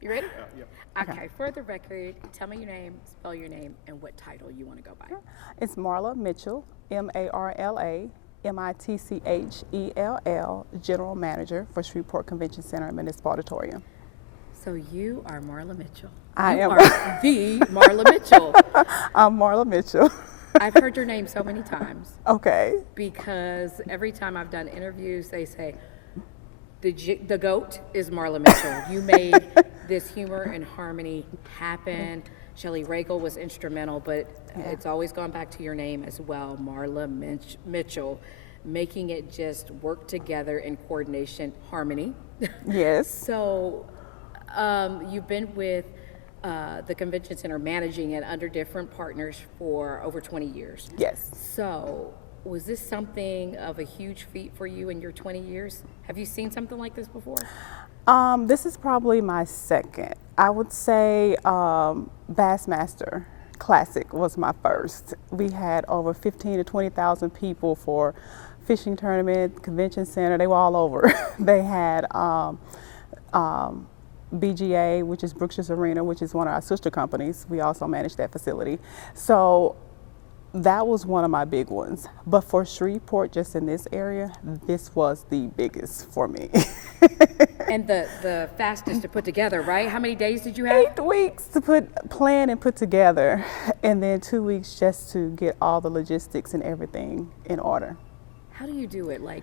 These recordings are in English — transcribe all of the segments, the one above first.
You ready? Yep. Okay, for the record, tell me your name, spell your name, and what title you want to go by. It's Marla Mitchell, Marla Mitchell, General Manager for Shreveport Convention Center and Municipal Auditorium. So you are Marla Mitchell. I you am. are the Marla Mitchell. I'm Marla Mitchell. I've heard your name so many times Okay. because every time I've done interviews, they say, the GOAT is Marla Mitchell. You made this humor and harmony happen. Shelley Regal was instrumental, but it's always gone back to your name as well, Marla Mitchell, making it just work together in coordination, harmony. Yes. So you've been with the convention center, managing it under different partners for over 20 years. Yes. So was this something of a huge feat for you in your 20 years? Have you seen something like this before? This is probably my second. I would say Bassmaster Classic was my first. We had over 15 to 20,000 people for fishing tournament, convention center. They were all over. They had BGA, which is Brookshire's Arena, which is one of our sister companies. We also manage that facility. So that was one of my big ones. But for Shreveport, just in this area, this was the biggest for me. And the fastest to put together, right? How many days did you have? 8 weeks to plan and put together, and then 2 weeks just to get all the logistics and everything in order. How do you do it? Like,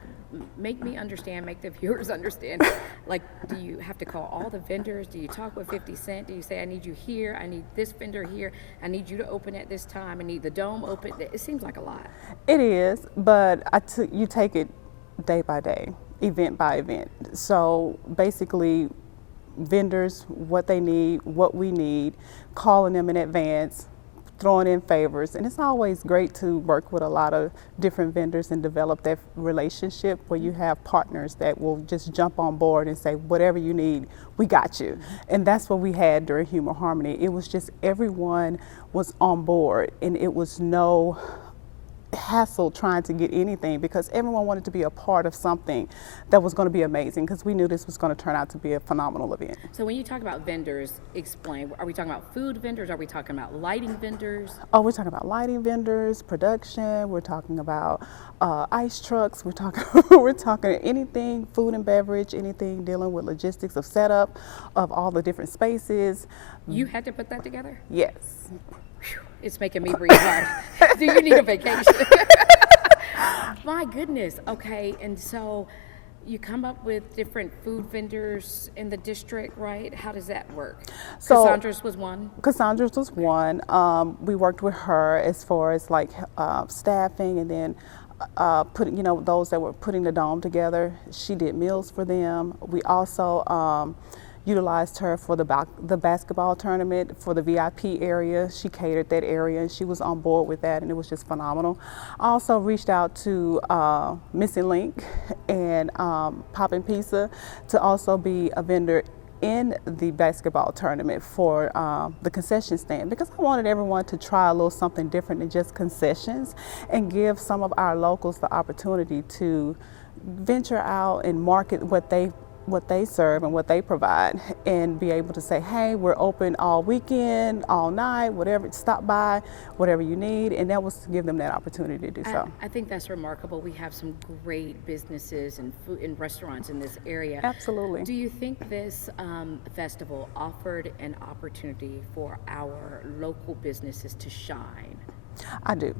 make me understand, make the viewers understand. Like, do you have to call all the vendors? Do you talk with 50 Cent? Do you say, I need you here, I need this vendor here, I need you to open at this time, I need the dome open? It seems like a lot. It is, but you take it day by day, event by event. So basically, vendors, what they need, what we need, calling them in advance, throwing in favors. And it's always great to work with a lot of different vendors and develop that relationship where you have partners that will just jump on board and say, whatever you need, we got you. And that's what we had during Humor Harmony. It was just everyone was on board, and it was no hassle trying to get anything because everyone wanted to be a part of something that was going to be amazing because we knew this was going to turn out to be a phenomenal event. So when you talk about vendors, explain, are we talking about food vendors? Are we talking about lighting vendors? Oh, we're talking about lighting vendors, production, we're talking about ice trucks, we're talking anything, food and beverage, anything dealing with logistics of setup of all the different spaces. You had to put that together? Yes. It's making me breathe hard. Do you need a vacation? My goodness. Okay, and so you come up with different food vendors in the district, right? How does that work? So, Cassandra's was one? Cassandra's was one. We worked with her as far as like staffing, and then those that were putting the dome together. She did meals for them. We also utilized her for the basketball tournament for the VIP area. She catered that area, and she was on board with that, and it was just phenomenal. I also reached out to Missing Link and Poppin' Pizza to also be a vendor in the basketball tournament for the concession stand, because I wanted everyone to try a little something different than just concessions and give some of our locals the opportunity to venture out and market what they serve and what they provide, and be able to say, hey, we're open all weekend, all night, whatever, stop by, whatever you need, and that was to give them that opportunity to do so. I think that's remarkable. We have some great businesses and food and restaurants in this area. Absolutely. Do you think this festival offered an opportunity for our local businesses to shine? I do.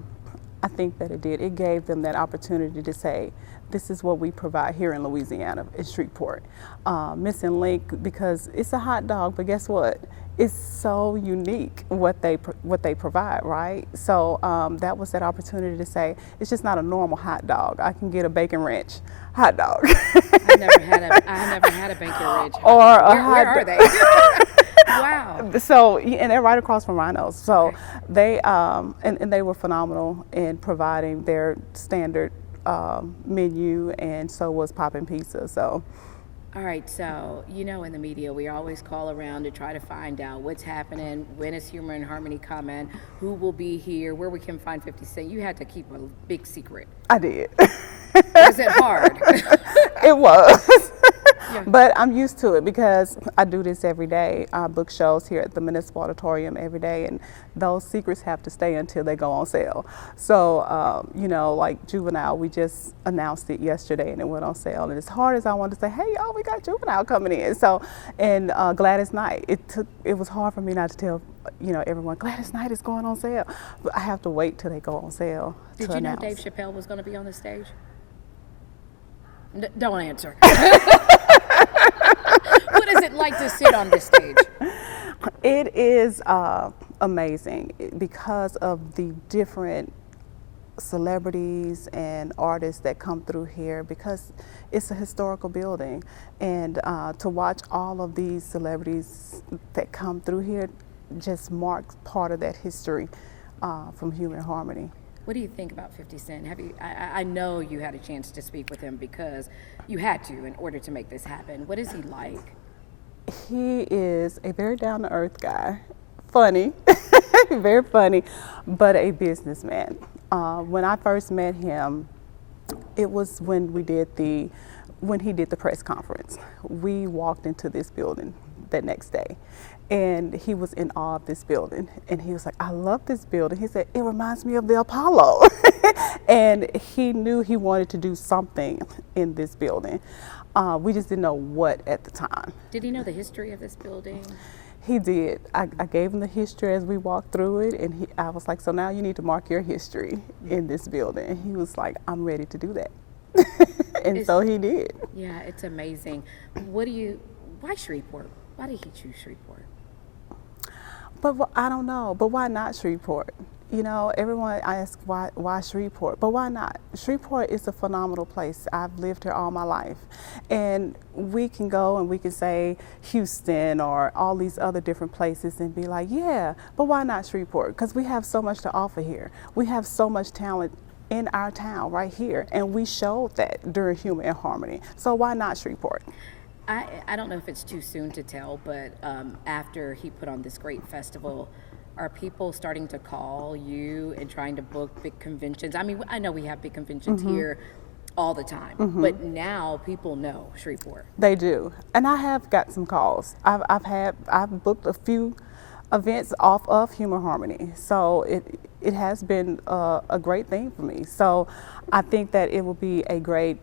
I think that it did. It gave them that opportunity to say, this is what we provide here in Louisiana, in Shreveport. Missing Link, because it's a hot dog, but guess what? It's so unique what they provide, right? So that was that opportunity to say, it's just not a normal hot dog. I can get a bacon ranch hot dog. I never had a bacon ranch hot or dog. a Where are they? Wow. So, and they're right across from Rhinos. So Okay. they and they were phenomenal in providing their standard menu, and so was Poppin' Pizza. So. All right, so in the media we always call around to try to find out what's happening, when is Humor and Harmony coming, who will be here, where we can find 50 Cent. You had to keep a big secret. I did. Was it hard? It was. But I'm used to it because I do this every day. I book shows here at the Municipal Auditorium every day, and those secrets have to stay until they go on sale. So, you know, like Juvenile, we just announced it yesterday and it went on sale. And as hard as I wanted to say, hey, y'all, we got Juvenile coming in. So, and Gladys Knight, it was hard for me not to tell, you know, everyone, Gladys Knight is going on sale. But I have to wait till they go on sale. Did to you know announce. Dave Chappelle was going to be on the stage? Don't answer. What is it like to sit on this stage? It is amazing because of the different celebrities and artists that come through here, because it's a historical building, and to watch all of these celebrities that come through here just marks part of that history from Human Harmony. What do you think about 50 Cent? I know you had a chance to speak with him because you had to in order to make this happen. What is he like? He is a very down-to-earth guy, funny, very funny, but a businessman. When I first met him, it was when he did the press conference. We walked into this building the next day, and he was in awe of this building, and he was like, I love this building. He said, it reminds me of the Apollo. And he knew he wanted to do something in this building. We just didn't know what at the time. Did he know the history of this building? He did. I gave him the history as we walked through it, and I was like, so now you need to mark your history in this building. And he was like, I'm ready to do that. And so he did. Yeah, it's amazing. Why Shreveport? Why did he choose Shreveport? But I don't know. But why not Shreveport? You know, everyone asks why Shreveport, but why not? Shreveport is a phenomenal place. I've lived here all my life. And we can go and we can say Houston or all these other different places and be like, yeah, but why not Shreveport? Because we have so much to offer here. We have so much talent in our town right here, and we showed that during Human and Harmony. So why not Shreveport? I don't know if it's too soon to tell, but after he put on this great festival, are people starting to call you and trying to book big conventions? I mean, I know we have big conventions here all the time, but now people know Shreveport. They do, and I have got some calls. I've booked a few events off of Human Harmony, so it has been a great thing for me. So I think that it will be a great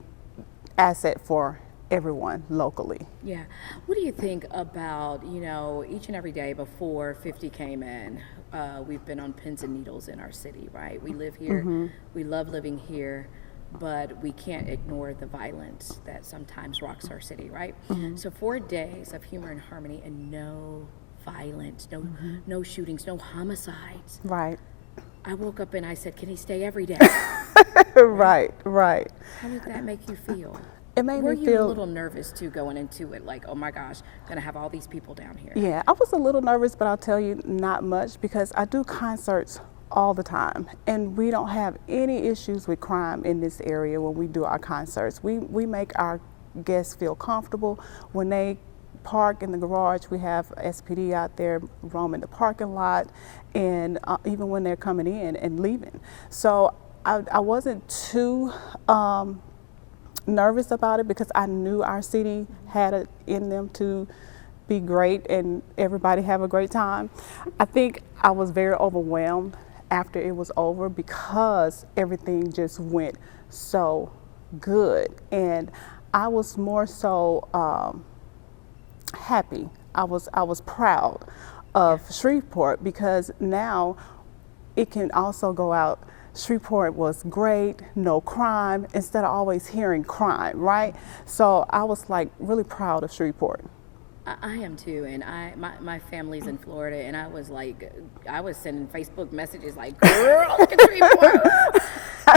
asset for everyone locally. Yeah. What do you think about, you know, each and every day before 50 came in, we've been on pins and needles in our city, right? We live here, we love living here, but we can't ignore the violence that sometimes rocks our city, right? So 4 days of Humor and Harmony and no violence, no shootings, no homicides. Right. I woke up and I said, can he stay every day? Right. How did that make you feel? It made Were me you feel a little nervous too going into it? Like, oh my gosh, gonna have all these people down here. Yeah, I was a little nervous, but I'll tell you, not much, because I do concerts all the time, and we don't have any issues with crime in this area when we do our concerts. We make our guests feel comfortable. When they park in the garage, we have SPD out there roaming the parking lot, and even when they're coming in and leaving. So I wasn't too nervous about it, because I knew our city had it in them to be great and everybody have a great time. I think I was very overwhelmed after it was over, because everything just went so good, and I was more so happy. I was proud of Shreveport, because now it can also go out, Shreveport was great, no crime, instead of always hearing crime, right? So I was like really proud of Shreveport. I am too, and my family's in Florida, and I was sending Facebook messages like, girl, look at Shreveport.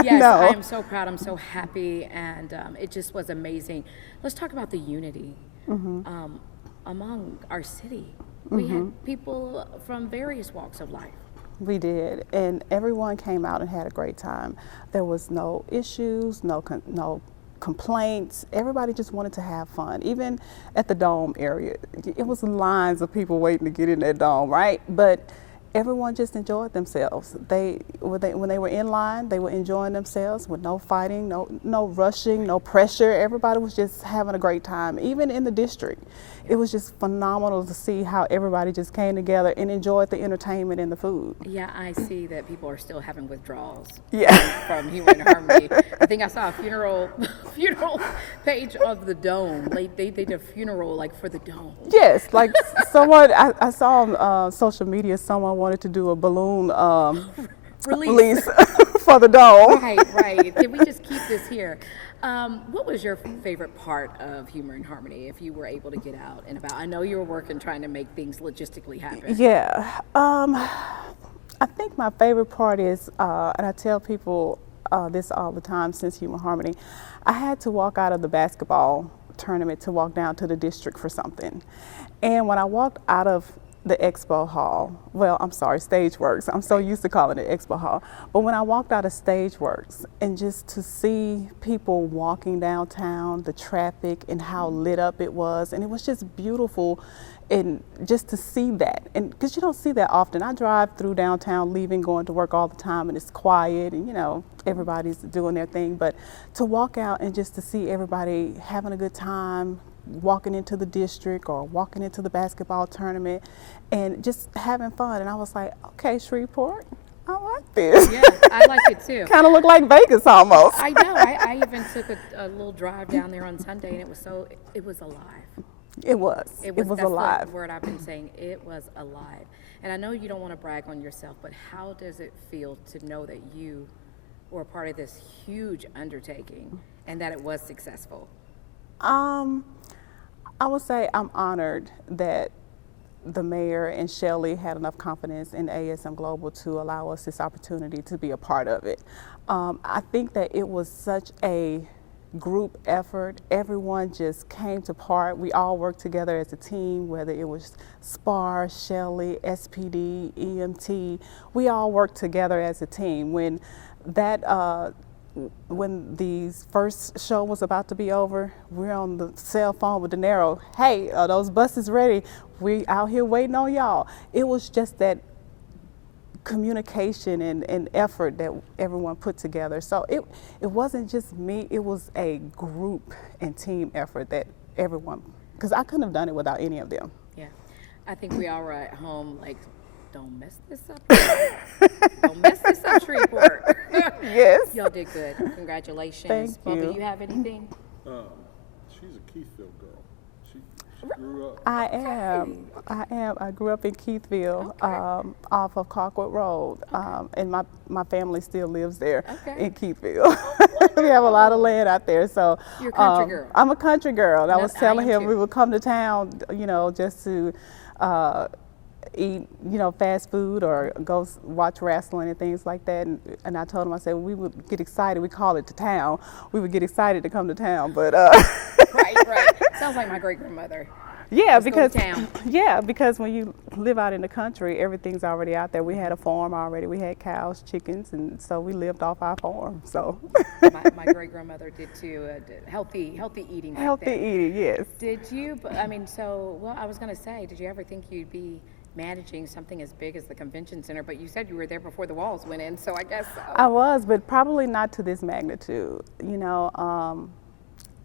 Yes, I am so proud, I'm so happy, and it just was amazing. Let's talk about the unity among our city. We had people from various walks of life. We did, and everyone came out and had a great time. There was no issues, no complaints. Everybody just wanted to have fun. Even at the dome area, it was lines of people waiting to get in that dome, right? But everyone just enjoyed themselves. When they were in line, they were enjoying themselves with no fighting, no rushing, no pressure. Everybody was just having a great time. Even in the district, it was just phenomenal to see how everybody just came together and enjoyed the entertainment and the food. Yeah, I see that people are still having withdrawals. Yeah. From Humor and Harmony. I think I saw a funeral page of the dome. Like they did a funeral like for the dome. Yes, like someone I saw on social media, someone wanted to do a balloon release for the dome. Right. Can we just keep this here? What was your favorite part of Humor and Harmony if you were able to get out and about? I know you were working trying to make things logistically happen. Yeah, I think my favorite part is, and I tell people this all the time since Humor Harmony, I had to walk out of the basketball tournament to walk down to the district for something. And when I walked out of the expo hall, well, I'm sorry, Stageworks. I'm so used to calling it expo hall. But when I walked out of Stageworks and just to see people walking downtown, the traffic and how lit up it was, and it was just beautiful. And just to see that, and because you don't see that often. I drive through downtown, leaving, going to work all the time, and it's quiet, and everybody's doing their thing. But to walk out and just to see everybody having a good time, walking into the district or walking into the basketball tournament, and just having fun. And I was like, okay, Shreveport, I like this. Yeah, I like it too. Kind of look like Vegas almost. I know. I even took a little drive down there on Sunday, and it was alive. It was That's alive. the word I've been saying. It was alive. And I know you don't want to brag on yourself, but how does it feel to know that you were a part of this huge undertaking and that it was successful? I would say I'm honored that the mayor and Shelley had enough confidence in ASM Global to allow us this opportunity to be a part of it. I think that it was such a group effort. Everyone just came to part. We all worked together as a team, whether it was SPAR, Shelley, SPD, EMT. We all worked together as a team. When the first show was about to be over, we're on the cell phone with De Niro. Hey, are those buses ready? We out here waiting on y'all. It was just that communication and effort that everyone put together. So it wasn't just me, it was a group and team effort that everyone, because I couldn't have done it without any of them. Yeah, I think we all were at home like, don't mess this up. Don't mess this up, Shreveport. Yes. Y'all did good. Congratulations. Thank you. Bubba, you have anything? She's a Keithville girl. She grew up. I am. I grew up in Keithville, off of Colquitt Road, and my family still lives there in Keithville. We have a lot of land out there, so You're a country girl. I'm a country girl. And I was telling him too. we would come to town, just to eat, fast food or go watch wrestling and things like that. And I told him, I said, we would get excited. We call it the town. We would get excited to come to town, but Right. Sounds like my great grandmother. yeah, Let's go to because town. yeah, because when you live out in the country, everything's already out there. We had a farm already. We had cows, chickens, and so we lived off our farm. So My great grandmother did too. Healthy eating. Back healthy then. eating, yes. Did you? I was going to say, did you ever think you'd be managing something as big as the convention center? But you said you were there before the walls went in, so I guess so. I was, but probably not to this magnitude.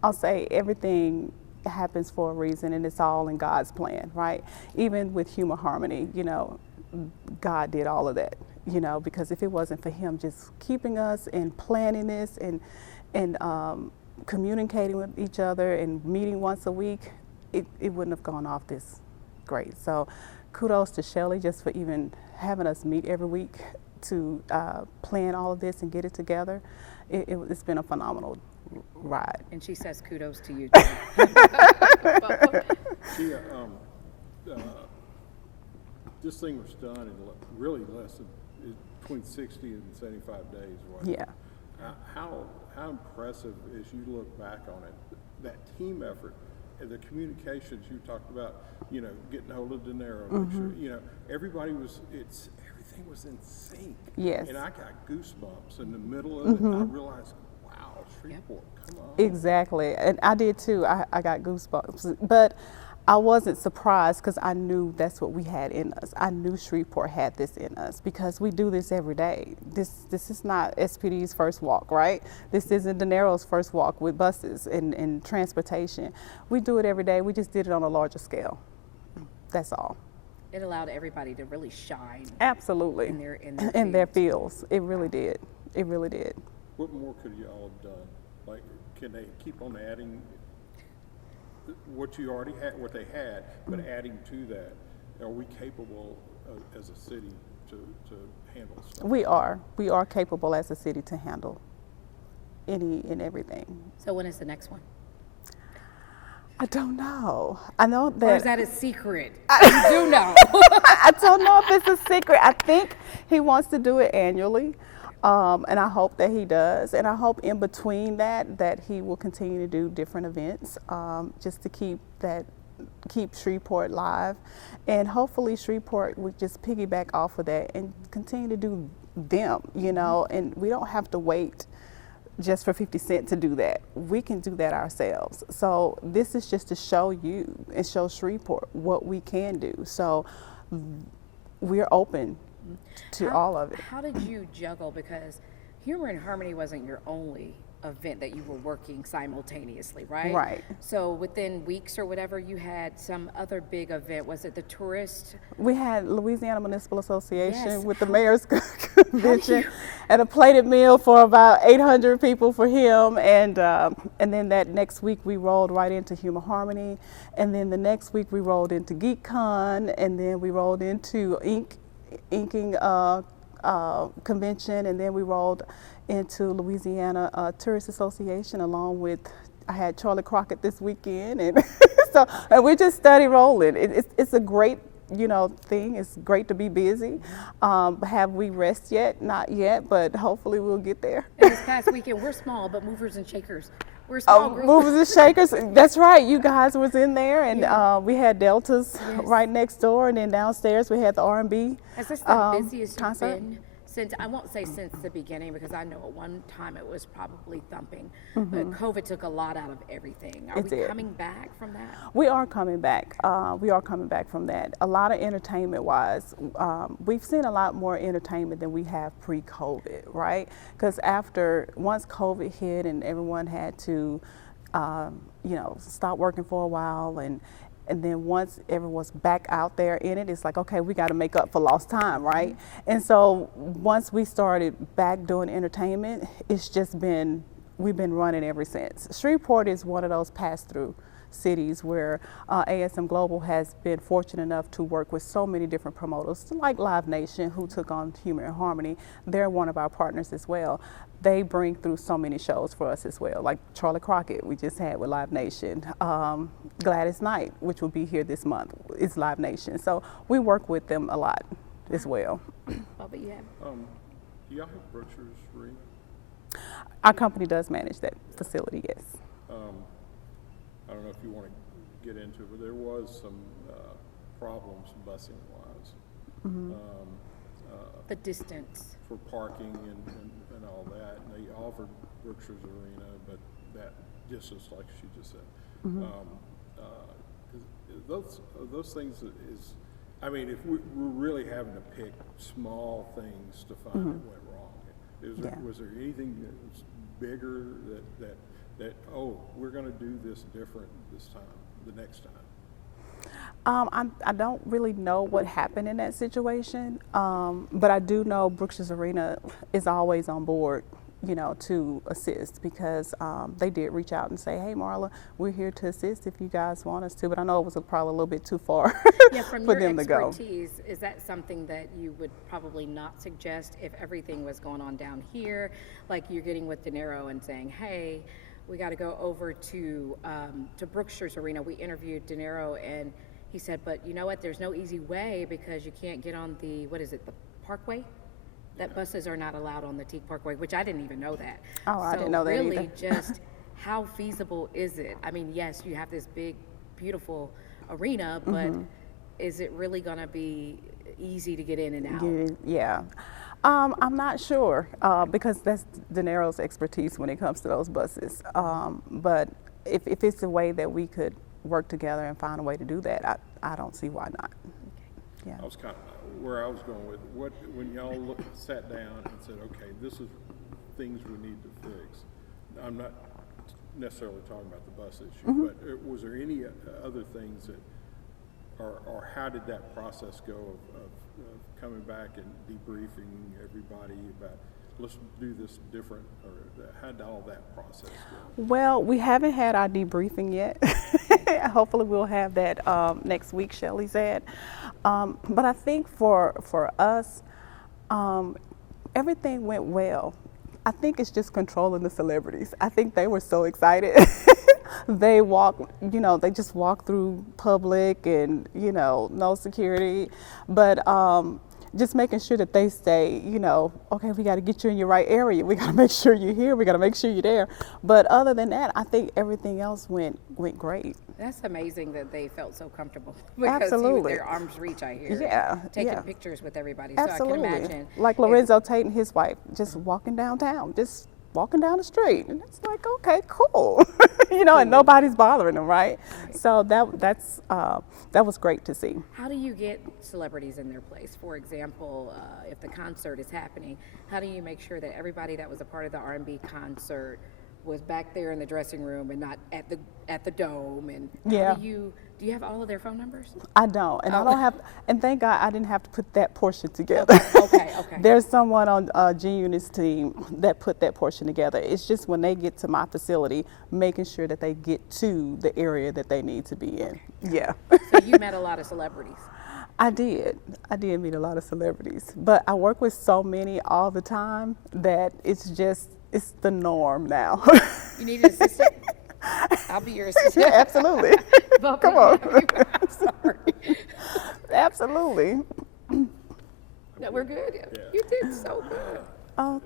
I'll say everything happens for a reason, and it's all in God's plan, right? Even with Humor Harmony, God did all of that, because if it wasn't for Him just keeping us and planning this and communicating with each other and meeting once a week, it wouldn't have gone off this great. So kudos to Shelley just for even having us meet every week to plan all of this and get it together. It's been a phenomenal ride. And she says kudos to you too. She, this thing was done in really less than between 60 and 75 days. Wasn't it? Yeah. How impressive, as you look back on it, that team effort and the communications you talked about, getting hold of De Niro, make sure, everybody everything was in sync. Yes. And I got goosebumps in the middle of it, and I realized, wow, Shreveport, come on. Exactly, and I did too. I got goosebumps, but I wasn't surprised because I knew that's what we had in us. I knew Shreveport had this in us because we do this every day. This is not SPD's first walk, right? This isn't De Niro's first walk with buses and transportation. We do it every day. We just did it on a larger scale. That's all. It allowed everybody to really shine. Absolutely. In their fields. It really did. It really did. What more could y'all have done? Like, can they keep on adding what you already had, what they had, but adding to that? Are we capable as a city to handle stuff? We are capable as a city to handle any and everything. So when is the next one? I don't know. I know that. Or is that a secret? You do know. I don't know if it's a secret. I think he wants to do it annually. And I hope that he does. And I hope in between that he will continue to do different events just to keep Shreveport live. And hopefully Shreveport would just piggyback off of that and continue to do them, you know, and we don't have to wait just for 50 Cent to do that. We can do that ourselves. So this is just to show you and show Shreveport what we can do. So we're open to all of it. How did you juggle? Because Humor and Harmony wasn't your only event that you were working simultaneously, right? Right. So within weeks or whatever, you had some other big event. Was it the tourist? We had Louisiana Municipal Association Yes. with the mayor's convention and a plated meal for about 800 people for him. And then that next week we rolled right into Humor Harmony. And then the next week we rolled into GeekCon, and then we rolled into inking convention, and then we rolled into Louisiana Tourist Association along with, I had Charlie Crockett this weekend, and and we just steady rolling. It's a great, you know, thing. It's great to be busy. Have we rest yet? Not yet, but hopefully we'll get there. And this past weekend, we're small, but movers and shakers. We're a small group. Movers and shakers. That's right. You guys was in there, and we had Deltas right next door, and then downstairs we had the R&B. Has this the busiest concert. you've been since, I won't say since the beginning, because I know at one time it was probably thumping, but COVID took a lot out of everything. Are we coming back from that? We are coming back. We are coming back from that. A lot of entertainment-wise, we've seen a lot more entertainment than we have pre-COVID, right? Because once COVID hit and everyone had to, you know, stop working for a while, and then once everyone's back out there in it, it's like, okay, we got to make up for lost time, right? And so once we started back doing entertainment, it's just been, we've been running ever since. Shreveport is one of those pass-through cities where ASM Global has been fortunate enough to work with so many different promoters, like Live Nation, who took on Humor and Harmony. They're one of our partners as well. They bring through so many shows for us as well, like Charlie Crockett we just had with Live Nation. Gladys Knight, which will be here this month, is Live Nation. So we work with them a lot as well. What about you have? Do y'all have Brookshire's Arena? Our company does manage that facility, yes. I don't know if you want to get into it, but there was some problems busing wise. The distance. For parking and all that, and they offered Brookshire's Arena, but that distance, like she just said. Those things is, I mean, if we're really having to pick small things to find that went wrong, was there anything that was bigger that oh, we're going to do this different this time, the next time? I don't really know what happened in that situation, but I do know Brookshire's Arena is always on board, you know, to assist, because they did reach out and say, hey, Marla, we're here to assist if you guys want us to, but I know it was probably a little bit too far for them to go. Is that something that you would probably not suggest if everything was going on down here, like you're getting with De Niro and saying, hey, we got to go over to Brookshire's Arena? We interviewed De Niro, and he said, but you know what, there's no easy way because you can't get on the, what is it, the Parkway? That buses are not allowed on the Teague Parkway, which I didn't even know that. Oh, I didn't know that really either. Just how feasible is it? I mean, yes, you have this big, beautiful arena, but is it really going to be easy to get in and out? Yeah. I'm not sure because that's De Niro's expertise when it comes to those buses. But if it's a way that we could work together and find a way to do that, I don't see why not. Yeah. I was kind of where I was going with when y'all sat down and said, okay, this is things we need to fix. I'm not necessarily talking about the bus issue, but was there any other things that, or how did that process go of coming back and debriefing everybody about let's do this different, or how did all that process go? Well, we haven't had our debriefing yet. Hopefully we'll have that next week, Shelley said. But I think for us, everything went well. I think it's just controlling the celebrities. I think they were so excited. They just walk through public and, no security. But just making sure that they stay, okay, we got to get you in your right area. We got to make sure you're here. We got to make sure you're there. But other than that, I think everything else went great. That's amazing that they felt so comfortable. Because Absolutely. Their arms reach, I hear. Yeah. Taking yeah. pictures with everybody. Absolutely. So I can imagine. Like Lorenzo Tate and his wife, just walking downtown, just walking down the street. And it's like, okay, cool. And nobody's bothering them, right? So that was great to see. How do you get celebrities in their place? For example, if the concert is happening, how do you make sure that everybody that was a part of the R&B concert was back there in the dressing room and not at the dome? And Yeah. Do you have all of their phone numbers? I don't, and I don't have, and thank God I didn't have to put that portion together. Okay. There's someone on G-Unit's team that put that portion together. It's just when they get to my facility, making sure that they get to the area that they need to be in. Yeah. So you met a lot of celebrities. I did meet a lot of celebrities, but I work with so many all the time that it's the norm now. You need an assistant? I'll be your assistant. Yeah, absolutely. Come on. I'm sorry. Absolutely. No, we're good. You did so good. Oh,